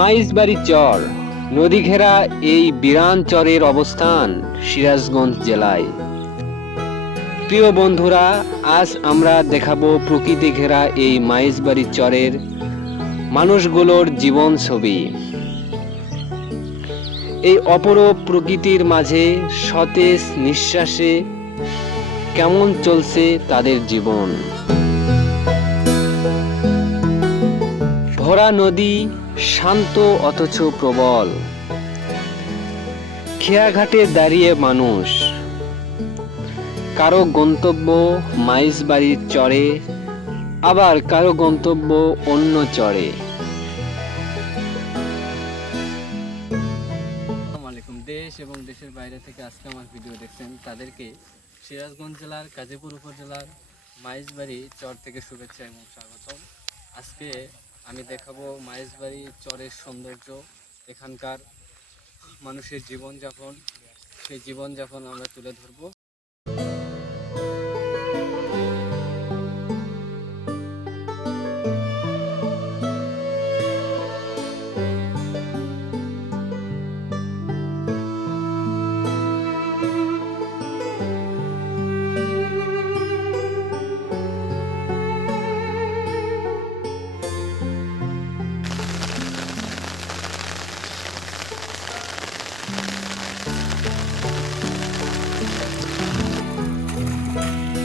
মাইজবাড়ি চর নদী ঘেরা এই বিরান চরের অবস্থান সিরাজগঞ্জ জেলায়। প্রিয় বন্ধুরা, আজ আমরা দেখাবো প্রকৃতি ঘেরা এই মাইজবাড়ি চরের মানুষগুলোর জীবন ছবি। এই অপরূপ প্রকৃতির মাঝে সতেজ নিঃশ্বাসে কেমন চলছে তাদের জীবন? ভরা নদী শান্ত অথচ প্রবল। খেয়াঘাটে দাঁড়িয়ে মানুষ। কারও গন্তব্য মাইজ বাড়ির চরে, আবার কারও গন্তব্য অন্য চরে। দেশ এবং দেশের বাইরে থেকে আজকে আমার ভিডিও দেখছেন তাদেরকে সিরাজগঞ্জ জেলার, গাজীপুর উপজেলার মাইজবাড়ি চর থেকে শুভেচ্ছা এবং স্বাগতম। আজকে আমি দেখাবো মাহেশবাড়ি চরের সৌন্দর্য এখানকার মানুষের জীবনযাপন সেই জীবনযাপন আমরা তুলে ধরবো।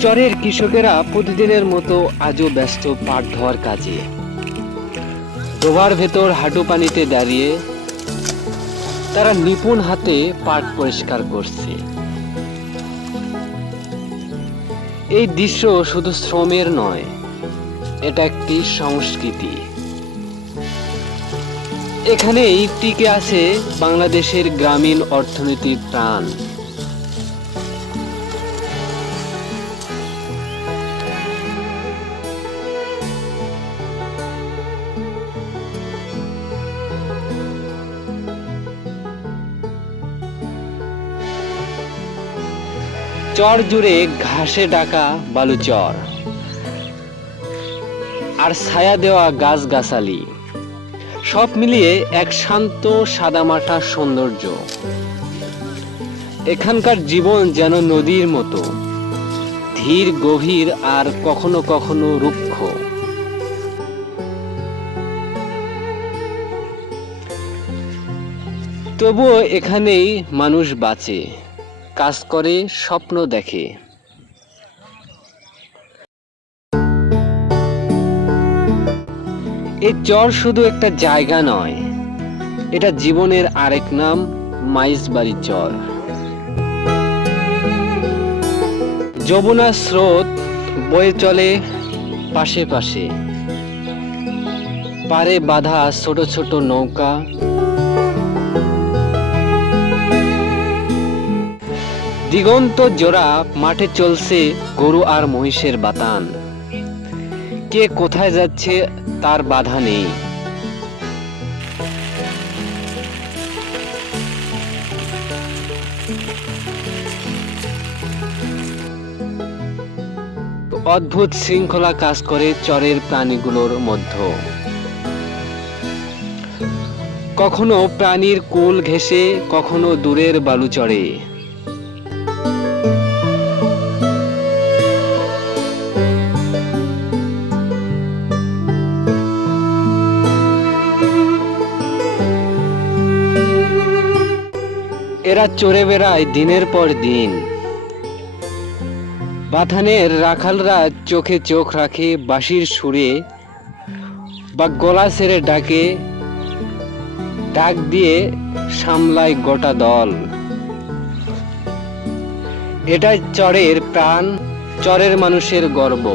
চরের কৃষকেরা প্রতিদিনের মতো আজও ব্যস্ত পাট ধোয়ার কাজে। ডোবার ভেতর হাঁটু পানিতে দাঁড়িয়ে তারা নিপুণ হাতে পাট পরিষ্কার করছে। এই দৃশ্য শুধু শ্রমের নয়, এটা একটি সংস্কৃতি। এখানেই টিকে আছে বাংলাদেশের গ্রামীণ অর্থনীতির প্রাণ। চর জুড়ে ঘাসে ডাকা বালুচর আর ছায়া দেওয়া গাছগাছালি। সব মিলিয়ে এক শান্ত, সাদামাটা সৌন্দর্য। এখানকার জীবন যেন নদীর মতো। ধীর, গভীর আর কখনো কখনো রুক্ষ। তবুও এখানেই মানুষ বাঁচে। কাজ করে, স্বপ্ন দেখে। এই চর শুধু একটা জায়গা নয়, এটা জীবনের আরেক নাম মাইজবাড়ি চর। যমুনা স্রোত বয়ে চলে পাশে পাশে। পারে বাঁধা ছোট ছোট নৌকা দিগন্ত জোড়া মাঠে চলছে গরু আর মহিষের বাতান। কে কোথায় যাচ্ছে তার বাধা নেই। অদ্ভুত শৃঙ্খলা কাজ করে চরের প্রাণীগুলোর মধ্যে। কখনো প্রাণীর কুল ঘেঁষে, কখনো দূরের বালু চড়ে। এরা চড়ে বেড়ায় দিনের পর দিন। বাথানের রাখালরা চোখে চোখ রাখে, বাঁশির সুরে বা গলা ছেড়ে ডাকে, ডাক দিয়ে সামলায় গোটা দল। এটাই চরের প্রাণ, চরের মানুষের গর্ব।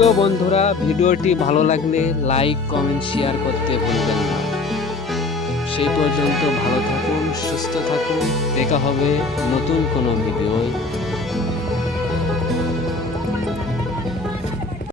প্রিয় বন্ধুরা, ভিডিওটি ভালো লাগলে লাইক, কমেন্ট, শেয়ার করতে ভুলবেন না। সেই পর্যন্ত ভালো থাকুন, সুস্থ থাকুন। দেখা হবে নতুন কোনো ভিডিওয়।